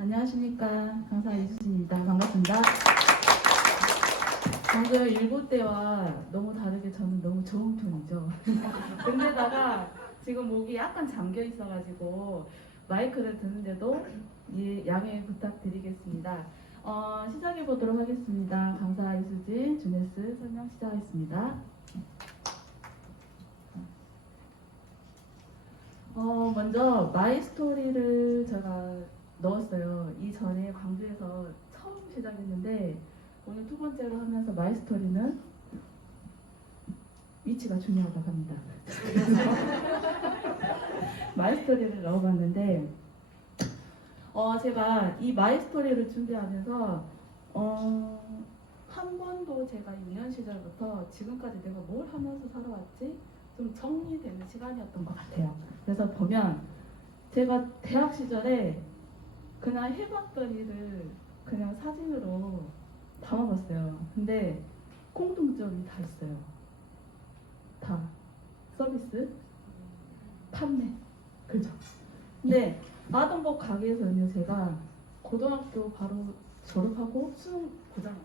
안녕하십니까. 강사 이수진입니다. 반갑습니다. 방금 일곱 때와 너무 다르게 저는 너무 좋은 편이죠. 근데다가 지금 목이 약간 잠겨 있어가지고 마이크를 드는데도 양해 부탁드리겠습니다. 시작해 보도록 하겠습니다. 강사 이수진 주네스 설명 시작하겠습니다. 먼저 마이 스토리를 제가 넣었어요. 이전에 광주에서 처음 시작했는데 오늘 두 번째로 하면서 마이 스토리는 위치가 중요하다고 합니다. 마이 스토리를 넣어봤는데 제가 이 마이 스토리를 준비하면서 한 번도 제가 유년 시절부터 지금까지 내가 뭘 하면서 살아왔지? 좀 정리되는 시간이었던 것 같아요. 그래서 보면 제가 대학 시절에 그냥 해봤던 일을 그냥 사진으로 담아봤어요. 근데 공통점이 다 있어요. 다 서비스, 판매, 그죠? 근데 아동복 가게에서는요, 제가 고등학교 바로 졸업하고 수능 보자마자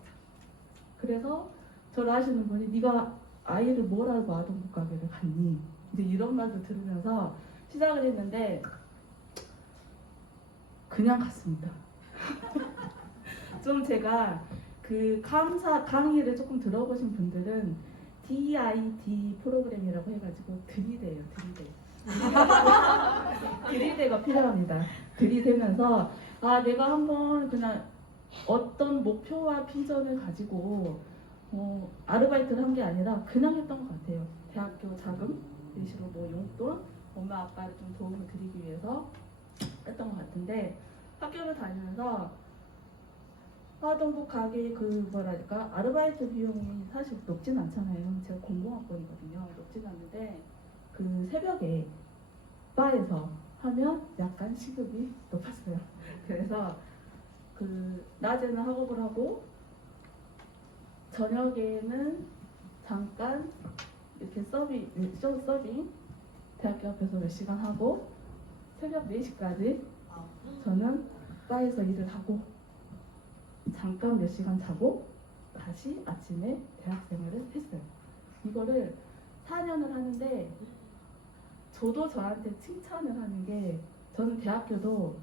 그래서 저를 아시는 분이 네가 아이를 뭘 알고 아동복 가게를 갔니? 이제 이런 말도 들으면서 시작을 했는데 그냥 갔습니다. 좀 제가 그 강의를 조금 들어보신 분들은 DID 프로그램이라고 해가지고 들이대요, 들이대. 들이대가 필요합니다. 들이대면서 내가 한번 그냥 어떤 목표와 비전을 가지고 아르바이트를 한 게 아니라 그냥 했던 것 같아요. 대학교 자금 대시로 뭐 용돈, 엄마 아빠를 좀 도움을 드리기 위해서 했던 것 같은데 학교를 다니면서 아동복 가게 뭐랄까 아르바이트 비용이 사실 높진 않잖아요. 제가 공공학번이거든요. 높진 않는데 그 새벽에 바에서 하면 약간 시급이 높았어요. 그래서 그 낮에는 학업을 하고 저녁에는 잠깐 이렇게 서빙 대학교 앞에서 몇 시간 하고 새벽 4시까지 저는 바에서 일을 하고 잠깐 몇 시간 자고 다시 아침에 대학 생활을 했어요. 이거를 4년을 하는데 저도 저한테 칭찬을 하는 게 저는 대학교도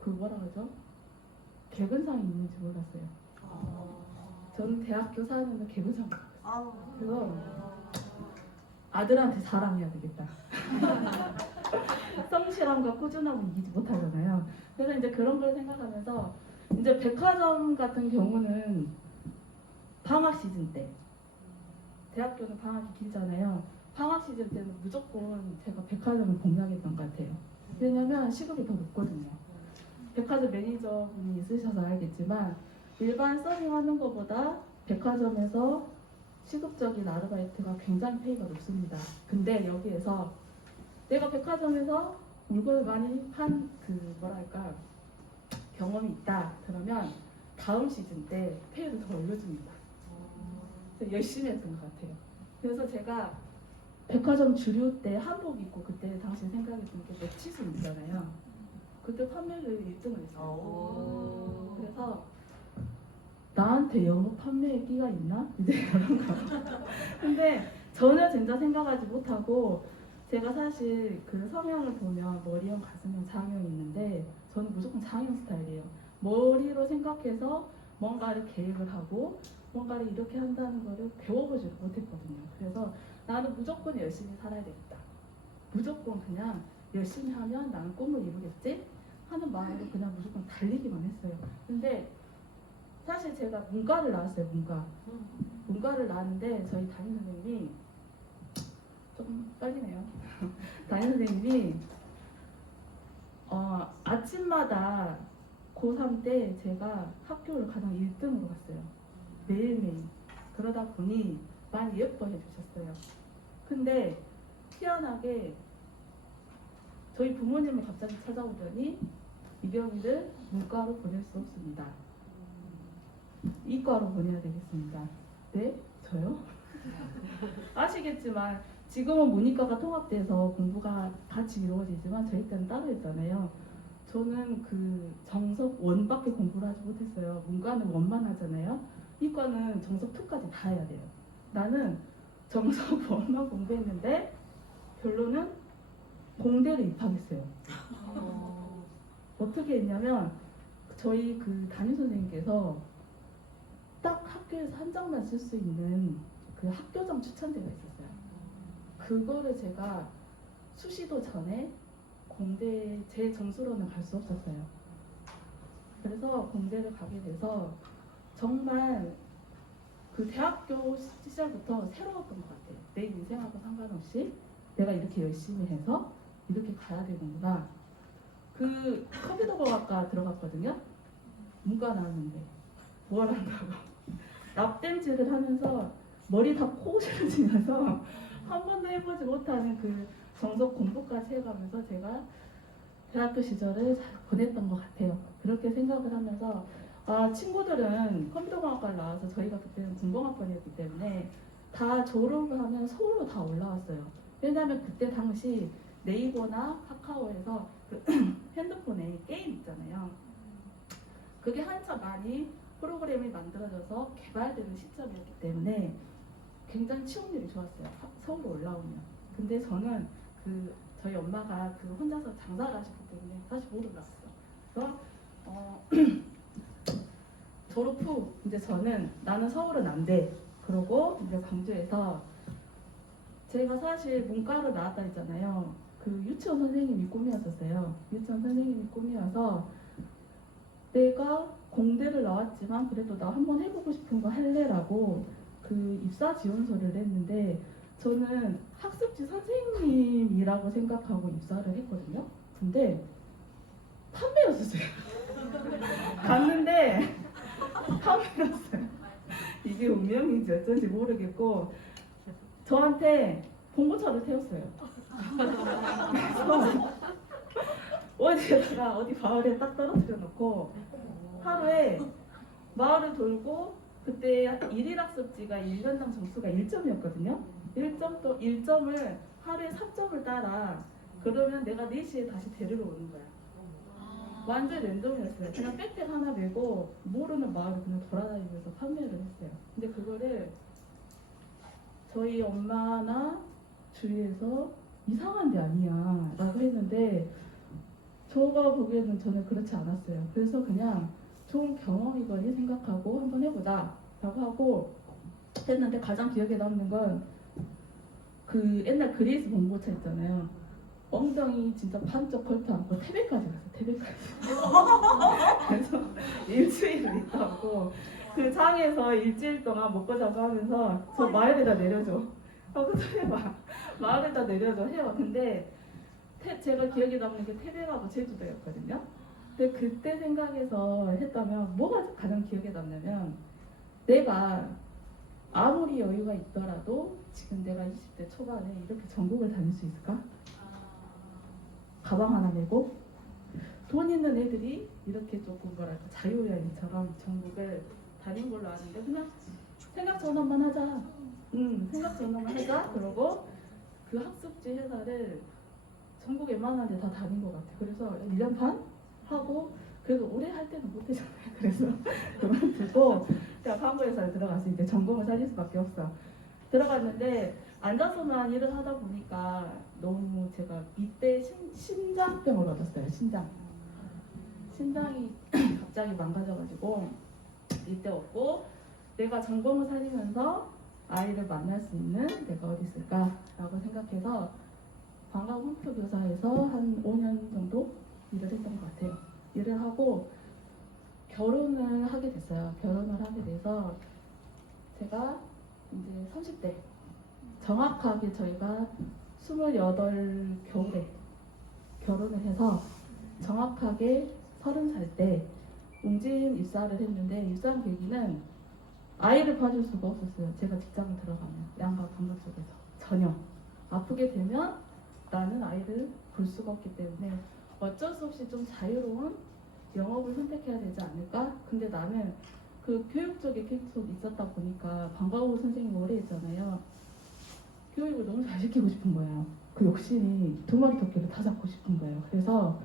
그 뭐라 그러죠? 개근상이 있는지 몰랐어요. 저는 대학교 4년을 개근상을 받았어요. 그래서 아들한테 자랑해야 되겠다. 성실함과 꾸준함을 이기지 못하잖아요. 그래서 이제 그런 걸 생각하면서 이제 백화점 같은 경우는 방학 시즌 때 대학교는 방학이 길잖아요. 방학 시즌 때는 무조건 제가 백화점을 공략했던 것 같아요. 왜냐면 시급이 더 높거든요. 백화점 매니저분이 있으셔서 알겠지만 일반 서빙하는 것보다 백화점에서 시급적인 아르바이트가 굉장히 페이가 높습니다. 근데 여기에서 내가 백화점에서 물건을 많이 판 뭐랄까 경험이 있다 그러면 다음 시즌 때 페이를 더 올려줍니다. 그래서 열심히 했던 것 같아요. 그래서 제가 백화점 주류 때 한복 입고 그때 당시 생각했던 게 매치순 있잖아요. 그때 판매를 1등을 했어요. 그래서 나한테 영업 판매의 끼가 있나? 이제 그런 거. 근데 전혀 진짜 생각하지 못하고 제가 사실 그 성향을 보면 머리형, 가슴형, 장형이 있는데 저는 무조건 장형 스타일이에요. 머리로 생각해서 뭔가를 계획을 하고 뭔가를 이렇게 한다는 거를 배워보지를 못했거든요. 그래서 나는 무조건 열심히 살아야 되겠다. 무조건 그냥 열심히 하면 나는 꿈을 이루겠지? 하는 마음으로 그냥 무조건 달리기만 했어요. 근데 사실 제가 문과를 나왔어요. 문과를 나왔는데 저희 담임 선생님이 조금 떨리네요. 담임 선생님이 아침마다 고3 때 제가 학교를 가장 1등으로 갔어요. 매일매일. 그러다 보니 많이 예뻐해 주셨어요. 근데 희한하게 저희 부모님이 갑자기 찾아오더니 이병희를 문과로 보낼 수 없습니다. 이과로 보내야 되겠습니다. 네? 저요? 아시겠지만 지금은 문이과가 통합돼서 공부가 같이 이루어지지만 저희 때는 따로 했잖아요. 저는 그 정석 1밖에 공부를 하지 못했어요. 문과는 1만 하잖아요. 이과는 정석 2까지 다 해야 돼요. 나는 정석 1만 공부했는데 결론은 공대를 입학했어요. 어떻게 했냐면 저희 그 담임 선생님께서 딱 학교에서 한 장만 쓸 수 있는 그 학교장 추천제가 있었어요. 그거를 제가 수시도 전에 공대 제 점수로는 갈 수 없었어요. 그래서 공대를 가게 돼서 정말 그 대학교 시절부터 새로웠던 것 같아요. 내 인생하고 상관없이 내가 이렇게 열심히 해서 이렇게 가야 되는구나. 그 컴퓨터공학과 들어갔거든요. 문과 나왔는데 뭘 한다고 납땜질을 하면서 머리 다 코시러지면서 한 번도 해보지 못하는 그 정석 공부까지 해가면서 제가 대학교 시절을 잘 보냈던 것 같아요. 그렇게 생각을 하면서 친구들은 컴퓨터공학과를 나와서 저희가 그때는 군공학번이었기 때문에 다 졸업을 하면 서울로 다 올라왔어요. 왜냐하면 그때 당시 네이버나 카카오에서 그 핸드폰에 게임 있잖아요. 그게 한참 많이 프로그램이 만들어져서 개발되는 시점이었기 때문에 굉장히 취업률이 좋았어요. 서울로 올라오면. 근데 저는 저희 엄마가 혼자서 장사를 하셨기 때문에 사실 못 올라왔어. 그래서 졸업 후 이제 저는 나는 서울은 안 돼. 그러고 이제 광주에서 제가 사실 문과로 나왔다 했잖아요. 그 유치원 선생님이 꿈이었었어요. 유치원 선생님이 꿈이어서 내가 공대를 나왔지만 그래도 나 한번 해보고 싶은 거 할래라고 그 입사 지원서를 냈는데 저는 학습지 선생님이라고 생각하고 입사를 했거든요. 근데 판매였었어요. 갔는데 판매였어요. 이게 운명인지 어쩐지 모르겠고 저한테 봉고차를 태웠어요. 그래서 어디에다가 어디 마을에 딱 떨어뜨려 놓고 하루에 마을을 돌고 그때 일일 학습지가 1년당 점수가 1점이었거든요. 1점을 하루에 3점을 따라 그러면 내가 4시에 다시 데리러 오는 거야. 완전 랜덤이었어요. 그냥 백팩 하나 메고 모르는 마을을 그냥 돌아다니면서 판매를 했어요. 근데 그거를 저희 엄마나 주위에서 이상한 데 아니야 라고 했는데 저가 보기에는 저는 그렇지 않았어요. 그래서 그냥 좋은 경험이거니 생각하고 한번 해보자 라고 하고 했는데 가장 기억에 남는 건 그 옛날 그레이스 봉고차 있잖아요. 엉덩이 진짜 반쪽 컬트 않고 태백까지 갔어. 태백까지. 그래서 일주일을 있다고 그 장에서 일주일 동안 먹고 자고 하면서 저 마을에다 내려줘 하고 해봐. 마을에다 내려줘 해요. 근데 제가 기억에 남는 게 태백하고 제주도였거든요. 근데 그때 생각해서 했다면 뭐가 가장 기억에 남냐면 내가 아무리 여유가 있더라도 지금 내가 20대 초반에 이렇게 전국을 다닐 수 있을까? 가방 하나 메고 돈 있는 애들이 이렇게 조금 뭐랄까 자유여행처럼 전국을 다닌 걸로 아는데 그냥 생각 전환만 하자. 생각 전환만 하자. 그러고 그 학습지 회사를 전국 웬만한 데 다 다닌 것 같아. 그래서 1년 반 하고 그래도 오래 할 때는 못 되잖아요. 그래서 그만두고 제가 광고회사에 들어가서 이제 전공을 살릴 수밖에 없어. 들어갔는데 앉아서만 일을 하다 보니까 너무 제가 이때 신장병을 얻었어요. 신장이 갑자기 망가져가지고 이때 얻고 내가 전공을 살리면서 아이를 만날 수 있는 내가 어디 있을까라고 생각해서 관광 홈표 교사에서 한 5년 정도 일을 했던 것 같아요. 일을 하고 결혼을 하게 됐어요. 결혼을 하게 돼서 제가 이제 30대 정확하게 저희가 28 겨울에 결혼을 해서 정확하게 30살 때 웅진 입사를 했는데 입사한 계기는 아이를 봐줄 수가 없었어요. 제가 직장을 들어가면 양가 감독 쪽에서 전혀 아프게 되면 나는 아이를 볼 수가 없기 때문에 어쩔 수 없이 좀 자유로운 영업을 선택해야 되지 않을까? 근데 나는 그 교육 쪽에 계속 있었다 보니까 방과후 선생님 오래 했잖아요. 교육을 너무 잘 시키고 싶은 거예요. 그 욕심이 두 마리 토끼를 다 잡고 싶은 거예요. 그래서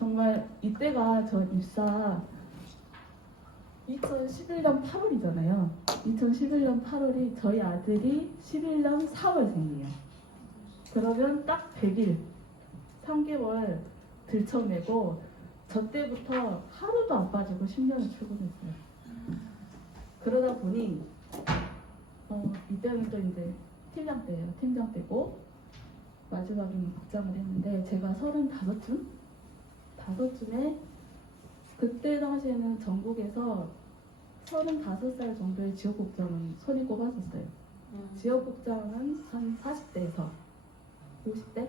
정말 이때가 저 입사 2011년 8월이잖아요. 2011년 8월이 저희 아들이 11년 4월생이에요. 그러면 딱 100일, 3개월 들쳐내고 저 때부터 하루도 안 빠지고 10년을 출근했어요. 그러다 보니 이때는 또 이제 팀장 때예요. 팀장 때고 마지막에는 국장을 했는데 제가 35쯤에 그때 당시에는 전국에서 35살 정도의 지역국장은 손이 꼽았었어요. 지역국장은 한 40대에서 50대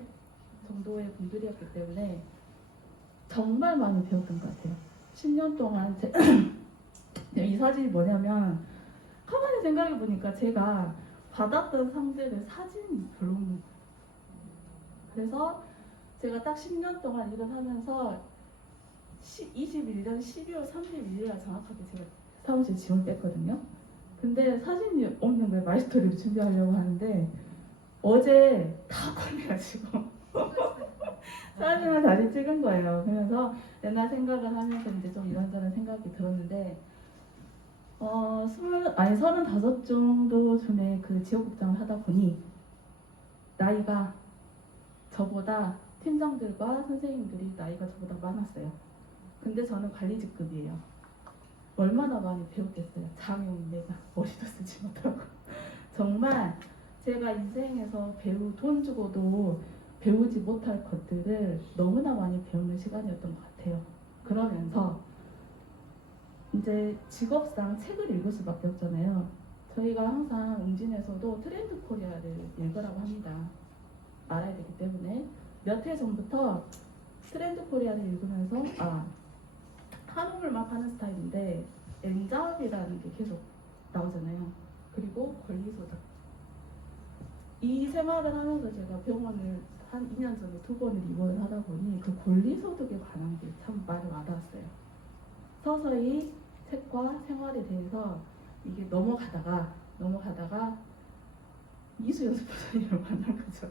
정도의 분들이었기 때문에 정말 많이 배웠던 것 같아요. 10년 동안 이 사진이 뭐냐면 가만히 생각해 보니까 제가 받았던 상들의 사진이 별로 없는 거예요. 그래서 제가 딱 10년 동안 일을 하면서 21년 12월 31일날 정확하게 제가 사무실 짐을 뺐거든요. 근데 사진이 없는 거예요. 마이스토리를 준비하려고 하는데 어제 다 꺼내가지고 사진을 다시 찍은 거예요. 그러면서 옛날 생각을 하면서 이제 좀 이런저런 생각이 들었는데 35 정도 쯤에 그 지역국장을 하다 보니 나이가 저보다 팀장들과 선생님들이 나이가 저보다 많았어요. 근데 저는 관리직급이에요. 얼마나 많이 배웠겠어요. 장애인 내가 머리도 쓰지 못하고 정말 제가 인생에서 돈 주고도 배우지 못할 것들을 너무나 많이 배우는 시간이었던 것 같아요. 그러면서 이제 직업상 책을 읽을 수밖에 없잖아요. 저희가 항상 웅진에서도 트렌드 코리아를 읽으라고 합니다. 알아야 되기 때문에 몇 해 전부터 트렌드 코리아를 읽으면서 한우물만 파는 스타일인데 엔잡이라는 게 계속 나오잖아요. 그리고 권리소득. 이 생활을 하면서 제가 병원을 한 2년 전에 2번을 입원을 하다 보니 그 권리소득에 관한 게 참 많이 와닿았어요. 서서히 책과 생활에 대해서 이게 넘어가다가 이수연 스포자님을 만난 거죠.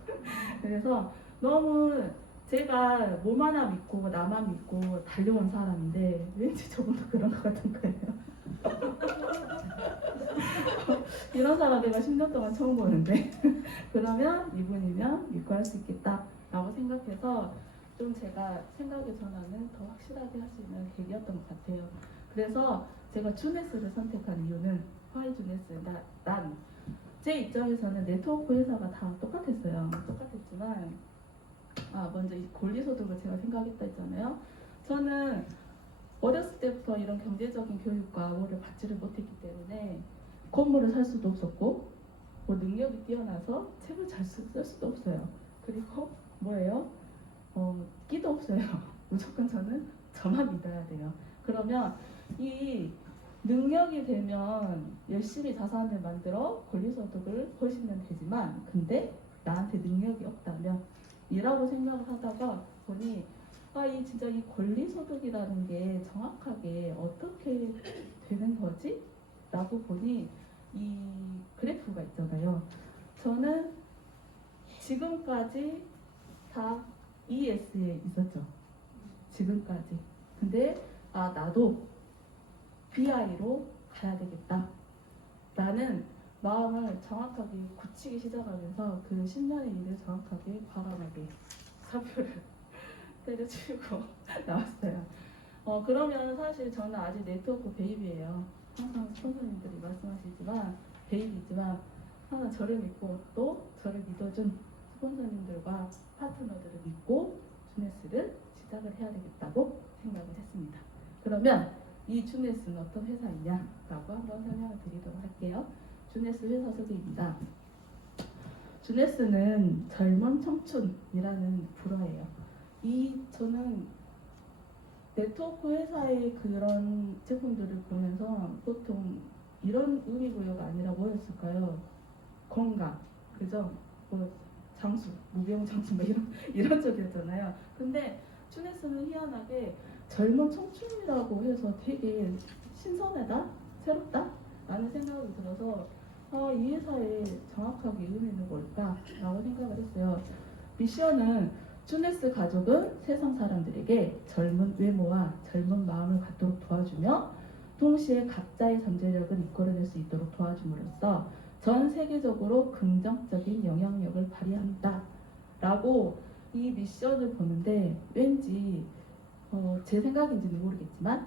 그래서 너무 제가 몸 하나 믿고 나만 믿고 달려온 사람인데 왠지 저분도 그런 것 같은 거예요. 이런 사람 내가 10년 동안 처음 보는데 그러면 이분이면 믿고 할 수 있겠다라고 생각해서 좀 제가 생각의 전환을 더 확실하게 할 수 있는 계기였던 것 같아요. 그래서 제가 주네스를 선택한 이유는 화이 주네스 난 제 입장에서는 네트워크 회사가 다 똑같았어요. 똑같았지만 먼저 이 권리소득을 제가 생각했다 했잖아요. 저는 어렸을 때부터 이런 경제적인 교육과 뭐를 받지를 못했기 때문에 건물을 살 수도 없었고 뭐 능력이 뛰어나서 책을 잘 쓸 수도 없어요. 그리고 뭐예요? 끼도 없어요. 무조건 저는 저만 믿어야 돼요. 그러면 이 능력이 되면 열심히 자산을 만들어 권리소득을 벌시면 되지만 근데 나한테 능력이 없다면 이라고 생각을 하다가 보니 진짜 이 권리소득이라는 게 정확하게 어떻게 되는 거지? 라고 보니 이 그래프가 있잖아요. 저는 지금까지 다 ES에 있었죠. 지금까지. 근데 나도 BI로 가야 되겠다. 라는 마음을 정확하게 굳히기 시작하면서 그 10년의 일을 정확하게 과감하게 사표를 때려치우고 나왔어요. 그러면 사실 저는 아직 네트워크 베이비예요. 항상 스폰서님들이 말씀하시지만 베이비지만 항상 저를 믿고 또 저를 믿어준 스폰서님들과 파트너들을 믿고 주네스를 시작을 해야 되겠다고 생각을 했습니다. 그러면 이 주네스는 어떤 회사이냐라고 한번 설명을 드리도록 할게요. 주네스 회사 소개입니다. 주네스는 젊은 청춘이라는 불어예요. 저는 네트워크 회사의 그런 제품들을 보면서 보통 이런 의미부여가 아니라 뭐였을까요? 건강, 그죠? 장수, 무병장수 뭐 이런 쪽이었잖아요. 근데 주네스는 희한하게 젊은 청춘이라고 해서 되게 신선하다, 새롭다 라는 생각이 들어서 이 회사의 정확하게 의미는 뭘까라고 생각을 했어요. 미션은 쭈네스 가족은 세상 사람들에게 젊은 외모와 젊은 마음을 갖도록 도와주며 동시에 각자의 잠재력을 이끌어낼 수 있도록 도와줌으로써 전 세계적으로 긍정적인 영향력을 발휘한다 라고 이 미션을 보는데 왠지 제 생각인지는 모르겠지만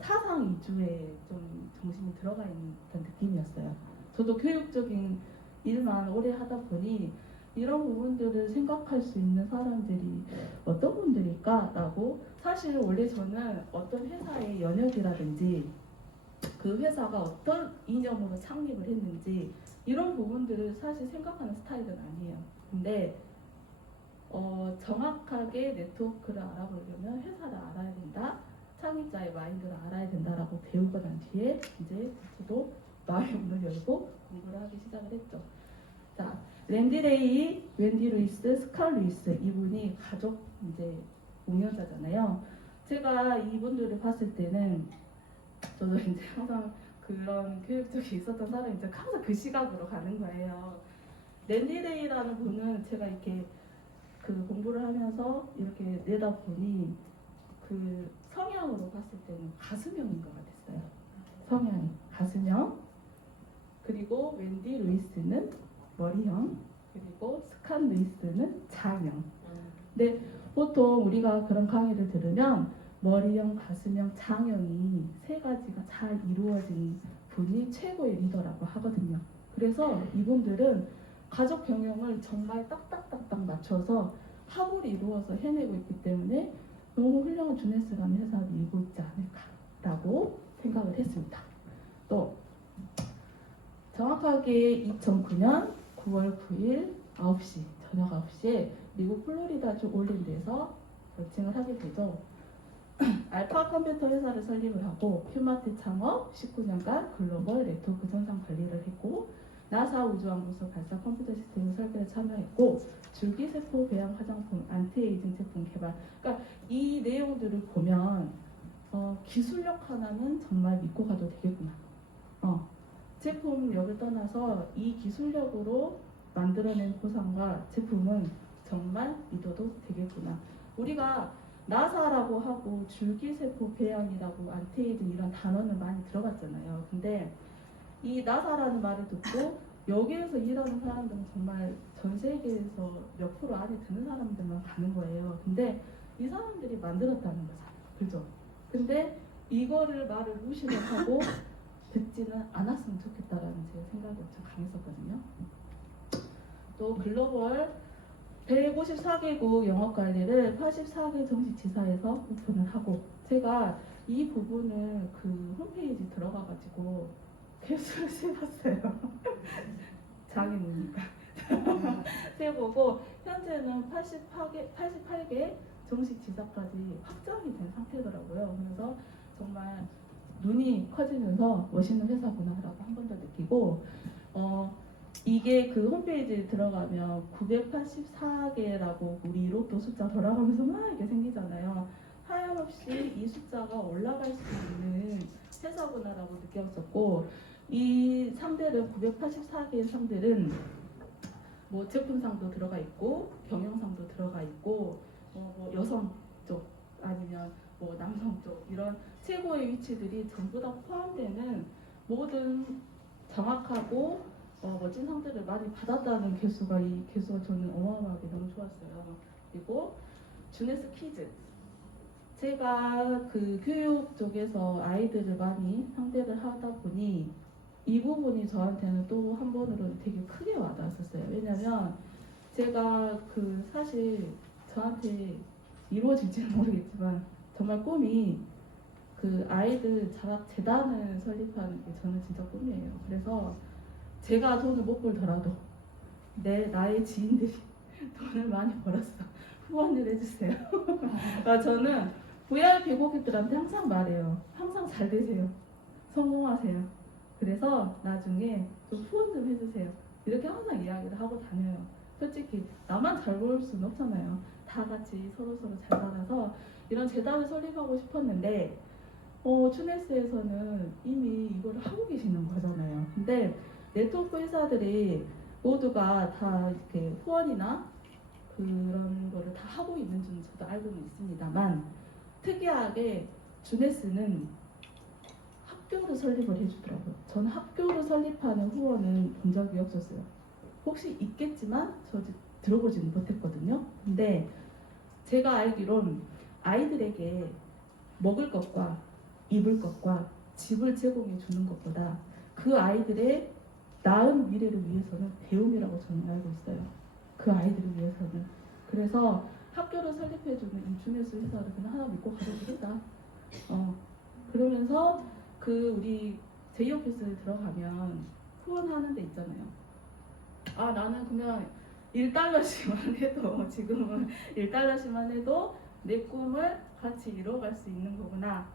사상 위주의 좀 정신이 들어가 있는 듯한 느낌이었어요. 저도 교육적인 일만 오래 하다 보니 이런 부분들을 생각할 수 있는 사람들이 어떤 분들일까라고 사실 원래 저는 어떤 회사의 연역이라든지 그 회사가 어떤 이념으로 창립을 했는지 이런 부분들을 사실 생각하는 스타일은 아니에요. 근데 정확하게 네트워크를 알아보려면 회사를 알아야 된다. 창립자의 마인드를 알아야 된다라고 배우고 난 뒤에 이제 저도 마음의 문을 열고 공부를 하기 시작을 했죠. 자, 랜디 레이, 웬디 루이스, 스칼 루이스 이분이 가족 이제 공연자잖아요. 제가 이분들을 봤을 때는 저도 이제 항상 그런 교육적이 있었던 사람이 이제 항상 그 시각으로 가는 거예요. 랜디 레이라는 분은 제가 이렇게 그 공부를 하면서 이렇게 내다보니 그 성향으로 봤을 때는 가수명인 것 같았어요. 성향이 가수명. 그리고 웬디 루이스는 머리형. 그리고 스칸 루이스는 장형. 근데 보통 우리가 그런 강의를 들으면 머리형, 가수명, 장형이 세 가지가 잘 이루어진 분이 최고의 리더라고 하거든요. 그래서 이분들은 가족 경영을 정말 딱딱딱딱 맞춰서 합을 이루어서 해내고 있기 때문에 너무 훌륭한 주네스라는 회사를 이루고 있지 않을까라고 생각을 했습니다. 또 정확하게 2009년 9월 9일 9시 저녁 9시에 미국 플로리다주 올랜드에서 런칭을 하게 되죠. 알파 컴퓨터 회사를 설립을 하고 퓨마트 창업 19년간 글로벌 네트워크 전산 관리를 했고 나사 우주왕복선 발사 컴퓨터 시스템 설계에 참여했고 줄기세포 배양 화장품 안티에이징 제품 개발. 그러니까 이 내용들을 보면 기술력 하나는 정말 믿고 가도 되겠구나. 제품력을 떠나서 이 기술력으로 만들어낸 보상과 제품은 정말 믿어도 되겠구나. 우리가 나사라고 하고 줄기세포 배양이라고 안테이징 이런 단어는 많이 들어봤잖아요. 근데 이 나사라는 말을 듣고 여기에서 일하는 사람들은 정말 전 세계에서 몇 프로 안에 드는 사람들만 가는 거예요. 근데 이 사람들이 만들었다는 거잖아요. 그죠? 근데 이거를 말을 무시를 하고 듣지는 않았으면 좋겠다라는 제 생각이 엄청 강했었거든요. 또 글로벌 154개국 영업관리를 84개 정식지사에서 오픈을 하고 제가 이 부분을 그 홈페이지 들어가가지고 개수를 세봤어요. 장애인이니까 세보고 현재는 88개 정식지사까지 확장이 된 상태더라고요. 그래서 정말 눈이 커지면서 멋있는 회사구나라고 한 번 더 느끼고 이게 그 홈페이지에 들어가면 984개라고 우리 로또 숫자 돌아가면서 막 이렇게 생기잖아요. 하염없이 이 숫자가 올라갈 수 있는 회사구나라고 느꼈었고 이 상들은 984개의 상들은 뭐 제품상도 들어가 있고 경영상도 들어가 있고 뭐 여성 쪽 아니면 뭐 남성 쪽 이런 최고의 위치들이 전부 다 포함되는 모든 정확하고 멋진 상들을 많이 받았다는 개수가 이 개수가 저는 어마어마하게 너무 좋았어요. 그리고 주네스 키즈 제가 그 교육 쪽에서 아이들을 많이 상대를 하다 보니 이 부분이 저한테는 또 한 번으로 되게 크게 와닿았었어요. 왜냐면 제가 그 사실 저한테 이루어질지는 모르겠지만 정말 꿈이 그 아이들 자학 재단을 설립하는 게 저는 진짜 꿈이에요. 그래서 제가 돈을 못 벌더라도 나의 지인들이 돈을 많이 벌었어. 후원을 해주세요. 그러니까 저는 VIP 고객들한테 항상 말해요. 항상 잘 되세요. 성공하세요. 그래서 나중에 좀 후원 좀 해주세요. 이렇게 항상 이야기를 하고 다녀요. 솔직히 나만 잘 벌 수는 없잖아요. 다 같이 서로서로 잘 살아서 이런 재단을 설립하고 싶었는데 추네스에서는 이미 이걸 하고 계시는 거잖아요. 근데 네트워크 회사들이 모두가 다 이렇게 후원이나 그런 거를 다 하고 있는 줄 저도 알고는 있습니다만 특이하게 주네스는 학교를 설립을 해주더라고요. 저는 학교를 설립하는 후원은 본 적이 없었어요. 혹시 있겠지만 저 들어보지는 못했거든요. 근데 제가 알기론 아이들에게 먹을 것과 입을 것과 집을 제공해 주는 것보다 그 아이들의 나은 미래를 위해서는 배움이라고 저는 알고 있어요. 그 아이들을 위해서는. 그래서 학교를 설립해주는 이 주네스 회사를 그냥 하나 믿고 가도 되겠다. 그러면서 그 우리 제이오피스 들어가면 후원하는 데 있잖아요. 아 나는 그냥 1달러씩만 해도 지금은 1달러씩만 해도 내 꿈을 같이 이뤄갈 수 있는 거구나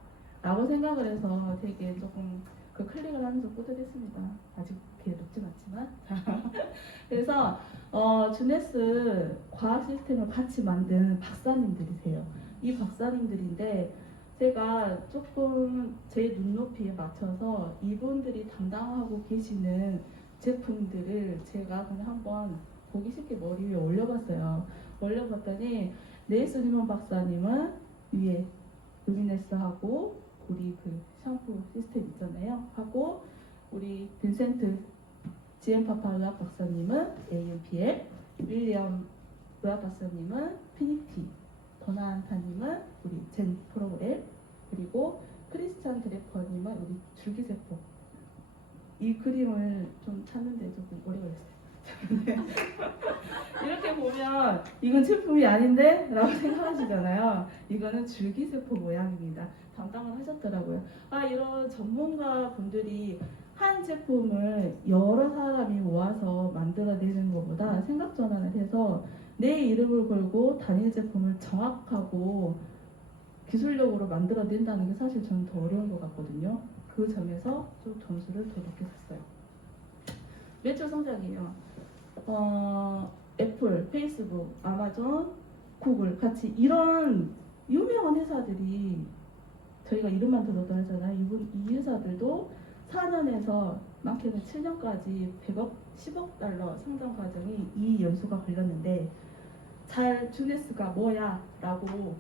라고 생각을 해서 되게 조금 그 클릭을 하면서 뿌듯했습니다. 아직 그게 높진 않지만 그래서 주네스 과학 시스템을 같이 만든 박사님들이세요. 이 박사님들인데 제가 조금 제 눈높이에 맞춰서 이분들이 담당하고 계시는 제품들을 제가 그냥 한번 보기 쉽게 머리 위에 올려봤어요. 올려봤더니 네이스 뉴먼 박사님은 위에 루미네스하고 우리 그 샴푸 시스템 있잖아요. 하고 우리 빈센트 지엠파파 의학 박사님은 AMPL, 윌리엄 의학 박사님은 피니티, 도나안타님은 우리 젠 프로그램, 그리고 크리스찬 드래퍼님은 우리 줄기세포. 이 그림을 좀 찾는데 조금 오래 걸렸어요. 이렇게 보면 이건 제품이 아닌데? 라고 생각하시잖아요. 이거는 줄기세포 모양입니다. 담당을 하셨더라고요. 아 이런 전문가 분들이 한 제품을 여러 사람이 모아서 만들어내는 것보다 생각 전환을 해서 내 이름을 걸고 단일 제품을 정확하고 기술력으로 만들어낸다는 게 사실 저는 더 어려운 것 같거든요. 그 점에서 좀 점수를 더 높게 줬어요. 매출 성장이에요. 애플, 페이스북, 아마존, 구글 같이 이런 유명한 회사들이 저희가 이름만 들어도 하잖아요. 이 회사들도 4년에서 많게는 7년까지 100억, 10억 달러 성장 과정이 이 연수가 걸렸는데 잘 주네스가 뭐야? 라고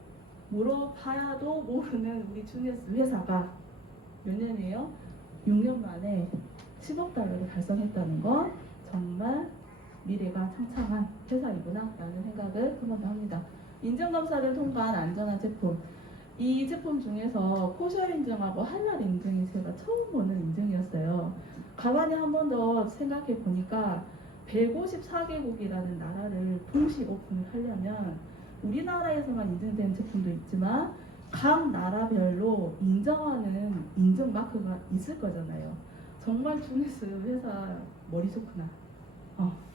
물어봐도 모르는 우리 주네스 회사가 몇 년이에요? 6년 만에 10억 달러를 달성했다는 건 정말 미래가 창창한 회사이구나 라는 생각을 한 번 더 합니다. 인증검사를 통과한 안전한 제품. 이 제품 중에서 코셔 인증하고 할랄 인증이 제가 처음 보는 인증이었어요. 가만히 한 번 더 생각해 보니까 154개국이라는 나라를 동시 오픈을 하려면 우리나라에서만 인증된 제품도 있지만 각 나라별로 인정하는 인증 마크가 있을 거잖아요. 정말 주네스 회사 머리 좋구나.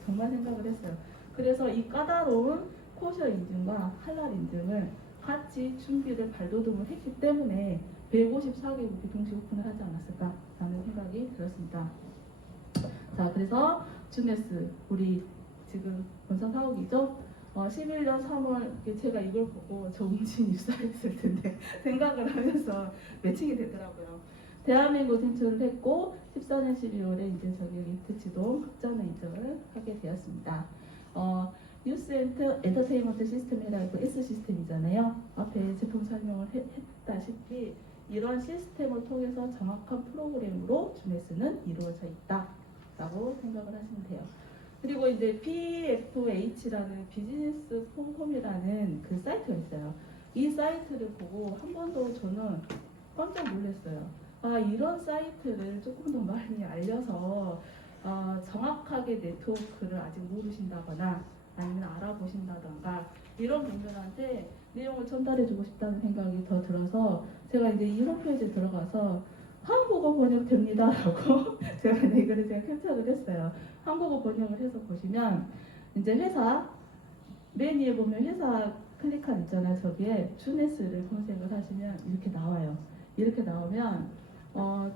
정말 생각을 했어요. 그래서 이 까다로운 코셔 인증과 할랄 인증을 같이 준비를 발돋움을 했기 때문에 154개국이 동시 오픈을 하지 않았을까라는 생각이 들었습니다. 자, 그래서 주네스 우리 지금 본사 사옥이죠. 11년 3월 제가 이걸 보고 정진 입사했을 텐데 생각을 하면서 매칭이 되더라고요. 대한민국 진출을 했고 14년 12월에 이제 저기 리트치동 확장을 인정을 하게 되었습니다. 뉴스 엔터테인먼트 시스템이라 있고 S 시스템이잖아요. 앞에 제품 설명을 했다시피 이런 시스템을 통해서 정확한 프로그램으로 주네스는 이루어져 있다라고 생각을 하시면 돼요. 그리고 이제 PFH라는 비즈니스 폼폼이라는 그 사이트가 있어요. 이 사이트를 보고 한 번 더 저는 깜짝 놀랐어요. 아 이런 사이트를 조금 더 많이 알려서 정확하게 네트워크를 아직 모르신다거나 아니면 알아보신다던가 이런 분들한테 내용을 전달해주고 싶다는 생각이 더 들어서 제가 이제 이 홈페이지에 들어가서 한국어 번역됩니다 라고 제가 이 글을 제가 캡처를 했어요. 한국어 번역을 해서 보시면 이제 회사 맨 위에 보면 회사 클릭한 있잖아요. 저기에 주네스를 검색을 하시면 이렇게 나와요. 이렇게 나오면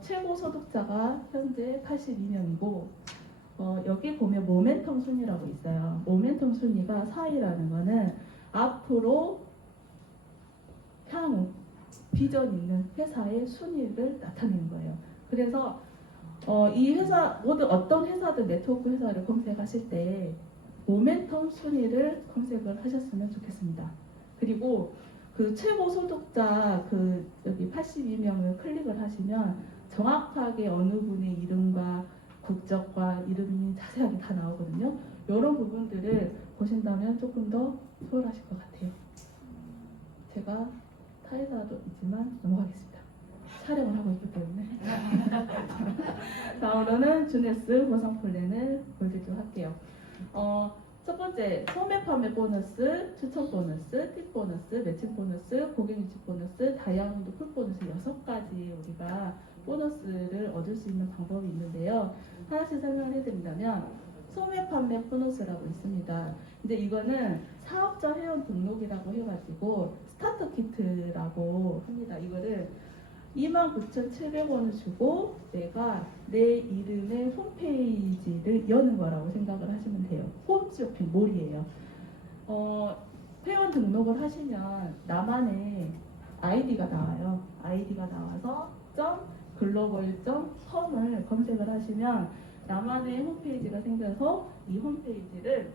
최고 소득자가 현재 82명이고 여기 보면 모멘텀 순위라고 있어요. 모멘텀 순위가 4위라는 거는 앞으로 향후 비전 있는 회사의 순위를 나타내는 거예요. 그래서 이 회사 모두 어떤 회사들 네트워크 회사를 검색하실 때 모멘텀 순위를 검색을 하셨으면 좋겠습니다. 그리고 그 최고 소득자 그 여기 82명을 클릭을 하시면 정확하게 어느 분의 이름과 국적과 이름이 자세하게 다 나오거든요. 이런 부분들을 보신다면 조금 더 수월하실 것 같아요. 제가 타회사도 있지만 넘어가겠습니다. 촬영을 하고 있기 때문에. 다음으로는 주네스 보상 플랜을 보여드리도록 할게요. 첫 번째, 소매 판매 보너스, 추천 보너스, 팁 보너스, 매칭 보너스, 고객 유치 보너스, 다이아몬드 풀 보너스 6가지 우리가 보너스를 얻을 수 있는 방법이 있는데요. 하나씩 설명을 해드린다면 소매 판매 보너스라고 있습니다. 이제 이거는 사업자 회원 등록이라고 해가지고 스타터 키트라고 합니다. 이거를 29,700원을 주고 내가 내 이름의 홈페이지를 여는 거라고 생각을 하시면 돼요. 홈쇼핑몰이에요. 회원 등록을 하시면 나만의 아이디가 나와요. 아이디가 나와서 global.com을 검색을 하시면 나만의 홈페이지가 생겨서 이 홈페이지를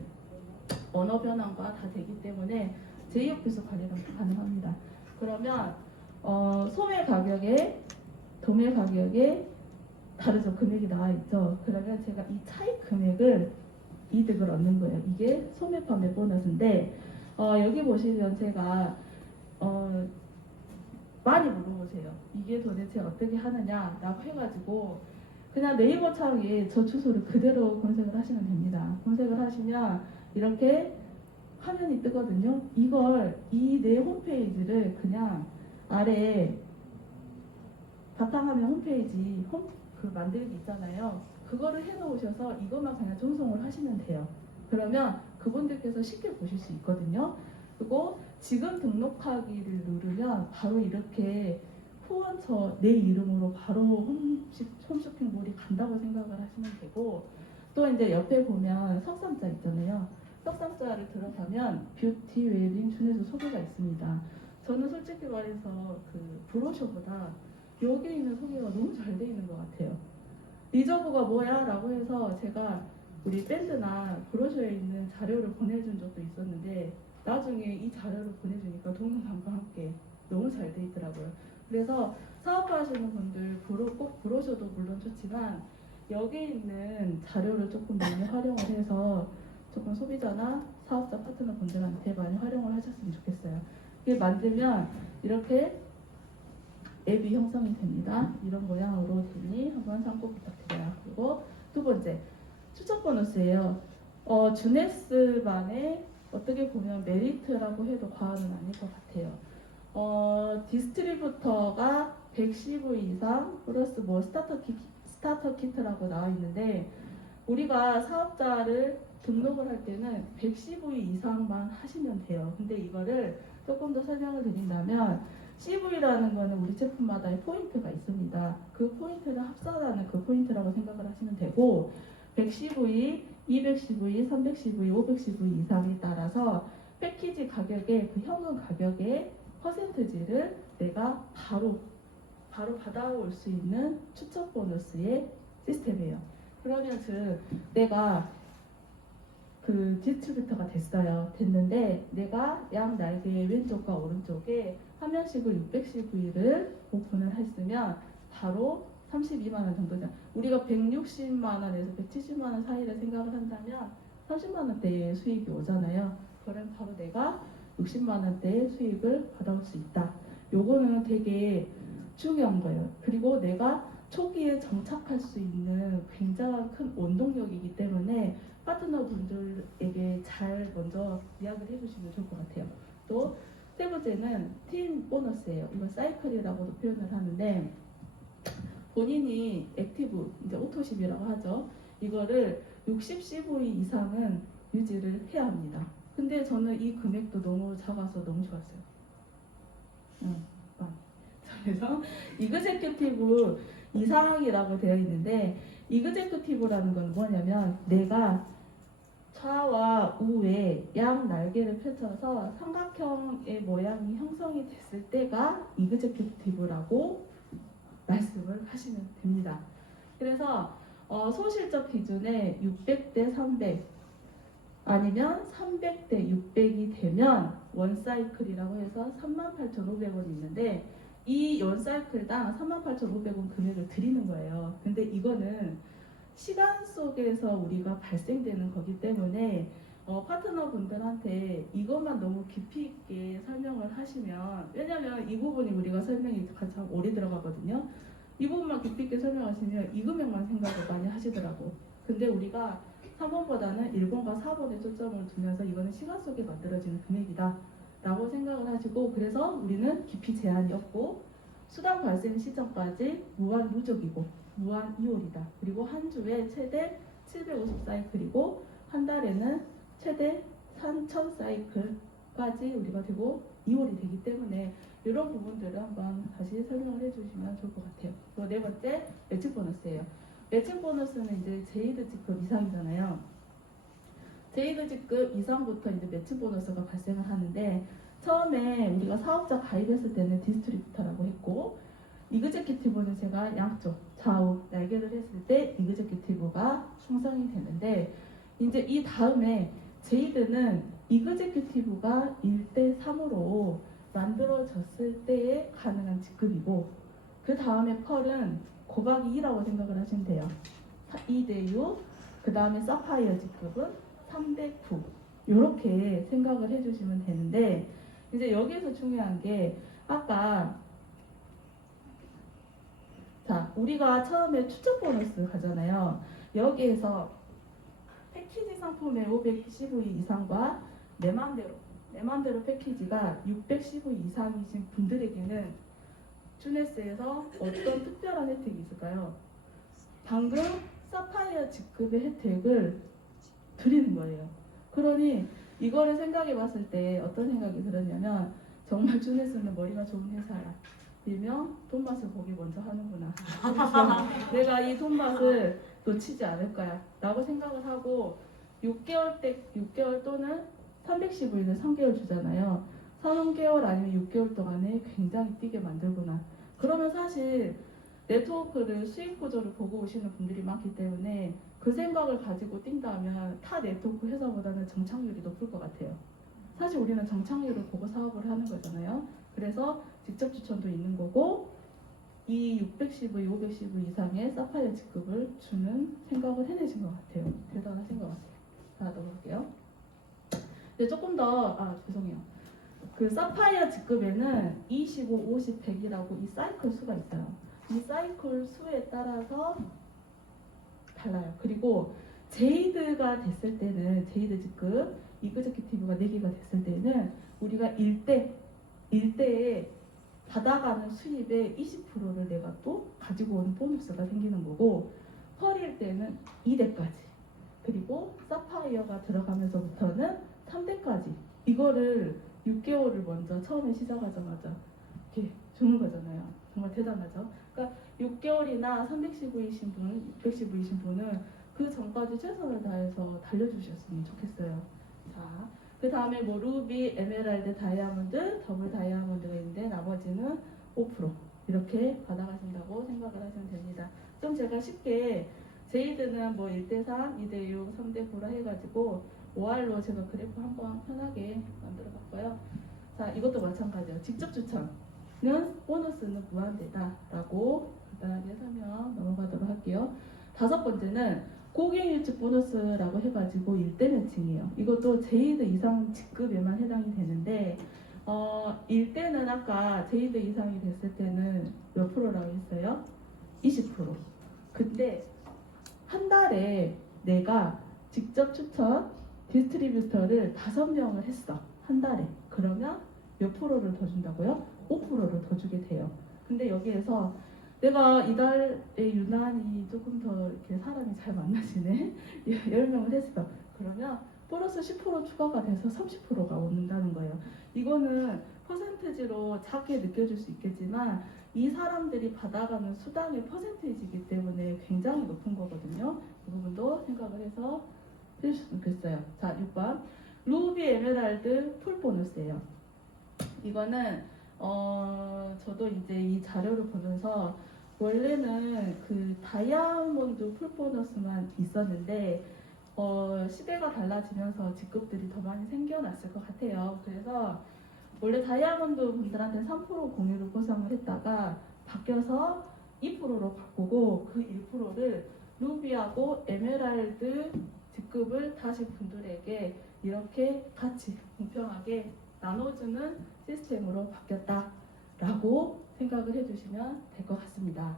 언어 변환과 다 되기 때문에 제2오피스 관리가 가능합니다. 그러면 소매 가격에 도매 가격에 다르죠. 금액이 나와 있죠. 그러면 제가 이 차익 금액을 이득을 얻는 거예요. 이게 소매 판매 보너스인데 여기 보시면 제가 많이 물어보세요. 이게 도대체 어떻게 하느냐라고 해가지고 그냥 네이버 창에 저 주소를 그대로 검색을 하시면 됩니다. 검색을 하시면 이렇게 화면이 뜨거든요. 이걸 이 내 홈페이지를 그냥 아래 바탕화면 홈페이지 그 만들기 있잖아요. 그거를 해놓으셔서 이것만 그냥 전송을 하시면 돼요. 그러면 그분들께서 쉽게 보실 수 있거든요. 그리고 지금 등록하기를 누르면 바로 이렇게 후원처 내 이름으로 바로 홈쇼핑몰이 간다고 생각을 하시면 되고 또 이제 옆에 보면 석상자 있잖아요. 석상자를 들어가면 뷰티, 웨딩, 주네스 소개가 있습니다. 저는 솔직히 말해서 그 브로셔보다 여기 있는 소개가 너무 잘 돼 있는 것 같아요. 리저브가 뭐야? 라고 해서 제가 우리 밴드나 브로셔에 있는 자료를 보내준 적도 있었는데 나중에 이 자료를 보내주니까 동영상과 함께 너무 잘 돼 있더라고요. 그래서 사업하시는 분들 꼭 브로셔도 물론 좋지만 여기 있는 자료를 조금 많이 활용을 해서 조금 소비자나 사업자 파트너 분들한테 많이 활용을 하셨으면 좋겠어요. 이게 만들면 이렇게 앱이 형성이 됩니다. 이런 모양으로 되니 한번 참고 부탁드려요. 그리고 두 번째, 추천 보너스예요. 주네스만의 어떻게 보면 메리트라고 해도 과언은 아닐 것 같아요. 디스트리뷰터가 110의 이상 플러스 뭐 스타터 키트라고 나와 있는데 우리가 사업자를 등록을 할 때는 110의 이상만 하시면 돼요. 근데 이거를 조금 더 설명을 드린다면 CV라는 거는 우리 제품마다의 포인트가 있습니다. 그 포인트를 합산하는 그 포인트라고 생각을 하시면 되고 110V, 210V, 310V, 510V 이상에 따라서 패키지 가격의 그 현금 가격의 퍼센트지를 내가 바로 받아올 수 있는 추천 보너스의 시스템이에요. 그러면 즉 내가 그 디스트리뷰터가 됐는데 내가 양 날개의 왼쪽과 오른쪽에 한 명씩을 610V를 오픈을 했으면 바로 32만 원 정도죠. 우리가 160만 원에서 170만 원 사이를 생각을 한다면 30만 원대의 수익이 오잖아요. 그럼 바로 내가 60만 원대의 수익을 받아올 수 있다. 요거는 되게 중요한 거예요. 그리고 내가 초기에 정착할 수 있는 굉장히 큰 원동력이기 때문에 파트너분들에게 잘 먼저 이야기를 해주시면 좋을 것 같아요. 또 세 번째는 팀 보너스예요. 이건 사이클이라고도 표현을 하는데 본인이 액티브, 이제 오토십이라고 하죠. 이거를 60CV 이상은 유지를 해야 합니다. 근데 저는 이 금액도 너무 작아서 너무 좋았어요. 그래서 이그제큐티브 이상이라고 되어 있는데 이그제큐티브라는 건 뭐냐면 내가 좌와 우에 양 날개를 펼쳐서 삼각형의 모양이 형성이 됐을 때가 이그제큐티브라고 말씀을 하시면 됩니다. 그래서 소실적 기준에 600대 300 아니면 300대 600이 되면 원사이클이라고 해서 38,500원이 있는데 이 원사이클당 38,500원 금액을 드리는 거예요. 근데 이거는 시간 속에서 우리가 발생되는 거기 때문에 파트너분들한테 이것만 너무 깊이 있게 설명을 하시면, 왜냐면 이 부분이 우리가 설명이 가장 오래 들어가거든요. 이 부분만 깊이 있게 설명하시면 이 금액만 생각을 많이 하시더라고. 근데 우리가 3번보다는 1번과 4번에 초점을 두면서 이거는 시간 속에 만들어지는 금액이다 라고 생각을 하시고, 그래서 우리는 깊이 제한이 없고 수당 발생 시점까지 무한 누적이고 무한 이월이다. 그리고 한 주에 최대 750사이클이고 한 달에는 최대 3000사이클까지 우리가 되고 2월이 되기 때문에 이런 부분들을 한번 다시 설명을 해주시면 좋을 것 같아요. 그리고 네 번째, 매칭 보너스예요. 매칭 보너스는 이제 제이드 직급 이상이잖아요. 제이드 직급 이상부터 이제 매칭 보너스가 발생을 하는데, 처음에 우리가 사업자 가입했을 때는 디스트리뷰터라고 했고, 이그제큐티브는 제가 양쪽 좌우 날개를 했을 때 이그제큐티브가 형성이 되는데, 이제 이 다음에 제이드는 이그제큐티브가 1대3으로 만들어졌을 때에 가능한 직급이고, 그 다음에 펄은 곱하기 2라고 생각을 하시면 돼요. 2대6, 그 다음에 사파이어 직급은 3대9 이렇게 생각을 해주시면 되는데, 이제 여기에서 중요한 게 아까 자, 우리가 처음에 추적 보너스 가잖아요. 여기에서 패키지 상품의 510V 이상과 내 맘대로 패키지가 610V 이상이신 분들에게는 주네스에서 어떤 특별한 혜택이 있을까요? 방금 사파이어 직급의 혜택을 드리는 거예요. 그러니 이거를 생각해 봤을 때 어떤 생각이 들었냐면, 정말 주네스는 머리가 좋은 회사야. 일명 돈맛을 거기 먼저 하는구나. 그래서 내가 이 돈맛을 놓치지 않을 거야 라고 생각을 하고, 6개월 또는 310일은 3개월 주잖아요. 3개월 아니면 6개월 동안에 굉장히 뛰게 만들구나. 그러면 사실 네트워크를 수익 구조를 보고 오시는 분들이 많기 때문에 그 생각을 가지고 뛴다면 타 네트워크 회사보다는 정착률이 높을 것 같아요. 사실 우리는 정착률을 보고 사업을 하는 거잖아요. 그래서 직접 추천도 있는 거고, 이 610V, 510V 이상의 사파이어 직급을 주는 생각을 해내신 것 같아요. 대단하신 것 같아요. 하나 더 볼게요. 근데 조금 더, 죄송해요. 그 사파이어 직급에는 25, 50, 100이라고 이 사이클 수가 있어요. 이 사이클 수에 따라서 달라요. 그리고 제이드가 됐을 때는, 제이드 직급, 이그제큐티브가 4개가 됐을 때는 우리가 1대에 받아가는 수입의 20%를 내가 또 가지고 오는 보너스가 생기는 거고, 펄일 때는 2대까지, 그리고 사파이어가 들어가면서부터는 3대까지 이거를 6개월을 먼저 처음에 시작하자마자 이렇게 주는 거잖아요. 정말 대단하죠. 그러니까 6개월이나 310V이신 분, 610V이신 분은 그 전까지 최선을 다해서 달려주셨으면 좋겠어요. 자, 그 다음에 뭐 루비, 에메랄드, 다이아몬드, 더블 다이아몬드가 있는데 나머지는 5% 이렇게 받아가신다고 생각을 하시면 됩니다. 좀 제가 쉽게 제이드는 뭐 1대3, 2대6, 3대9라 해가지고 OR로 제가 그래프 한번 편하게 만들어 봤고요. 자, 이것도 마찬가지예요. 직접 추천은 보너스는 무한대다 라고 간단하게 설명 넘어가도록 할게요. 다섯 번째는 고객 일찍 보너스라고 해가지고 1대 매칭이에요. 이것도 제이드 이상 직급에만 해당이 되는데, 1대는 아까 제이드 이상이 됐을 때는 몇 프로라고 했어요? 20%. 근데 한 달에 내가 직접 추천 디스트리뷰터를 5명을 했어. 한 달에. 그러면 몇 프로를 더 준다고요? 5%를 더 주게 돼요. 근데 여기에서 내가 이달에 유난히 조금 더 이렇게 사람이 잘 만나시네. 10명을 했어. 그러면 플러스 10% 추가가 돼서 30%가 오는다는 거예요. 이거는 퍼센트지로 작게 느껴질 수 있겠지만 이 사람들이 받아가는 수당의 퍼센테이지이기 때문에 굉장히 높은 거거든요. 이 부분도 생각을 해서 해주셨으면 좋겠어요. 자, 6번. 루비 에메랄드 풀 보너스예요. 이거는 저도 이제 이 자료를 보면서 원래는 그 다이아몬드 풀 보너스만 있었는데 시대가 달라지면서 직급들이 더 많이 생겨났을 것 같아요. 그래서 원래 다이아몬드 분들한테 3% 공유를 보상을 했다가 바뀌어서 2%로 바꾸고 그 1%를 루비하고 에메랄드 직급을 다시 분들에게 이렇게 같이 공평하게 나눠주는 시스템으로 바뀌었다라고 생각을 해주시면 될 것 같습니다.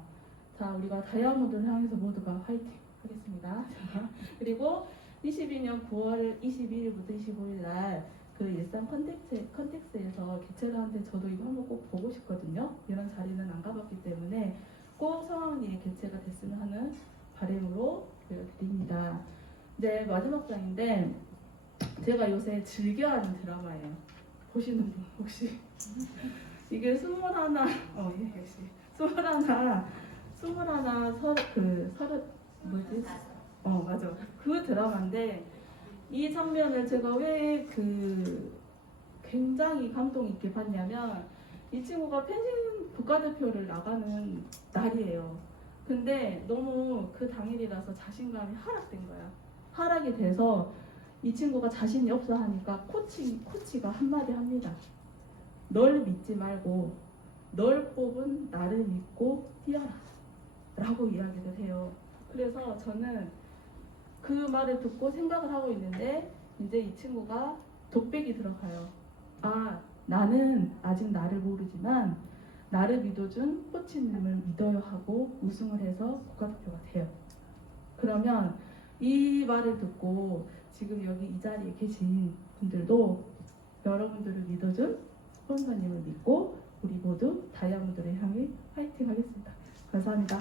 자, 우리가 다이아몬드를 향해서 모두가 화이팅 하겠습니다. 자, 그리고 22년 9월 21일부터 25일 날 그 일상 컨텍스에서 개최를 하는데 저도 이거 한번 꼭 보고 싶거든요. 이런 자리는 안 가봤기 때문에 꼭 성황리에 개최가 됐으면 하는 바람으로 드립니다. 이제 마지막 장인데 제가 요새 즐겨하는 드라마예요. 보시는 분 혹시? 이게 21, 예, 역시 21, 뭐지? 맞아. 그 드라마인데 이 장면을 제가 왜 굉장히 감동 있게 봤냐면 이 친구가 펜싱 국가대표를 나가는 날이에요. 근데 너무 그 당일이라서 자신감이 하락된 거야. 하락이 돼서 이 친구가 자신이 없어 하니까 코치가 한마디 합니다. 널 믿지 말고 널 뽑은 나를 믿고 뛰어라 라고 이야기를 해요. 그래서 저는 그 말을 듣고 생각을 하고 있는데 이제 이 친구가 독백이 들어가요. 아, 나는 아직 나를 모르지만 나를 믿어준 코치님을 믿어요 하고 우승을 해서 국가대표가 돼요. 그러면 이 말을 듣고 지금 여기 이 자리에 계신 분들도 여러분들을 믿어준 스폰서님을 믿고 우리 모두 다이아몬드를 향해 파이팅 하겠습니다. 감사합니다.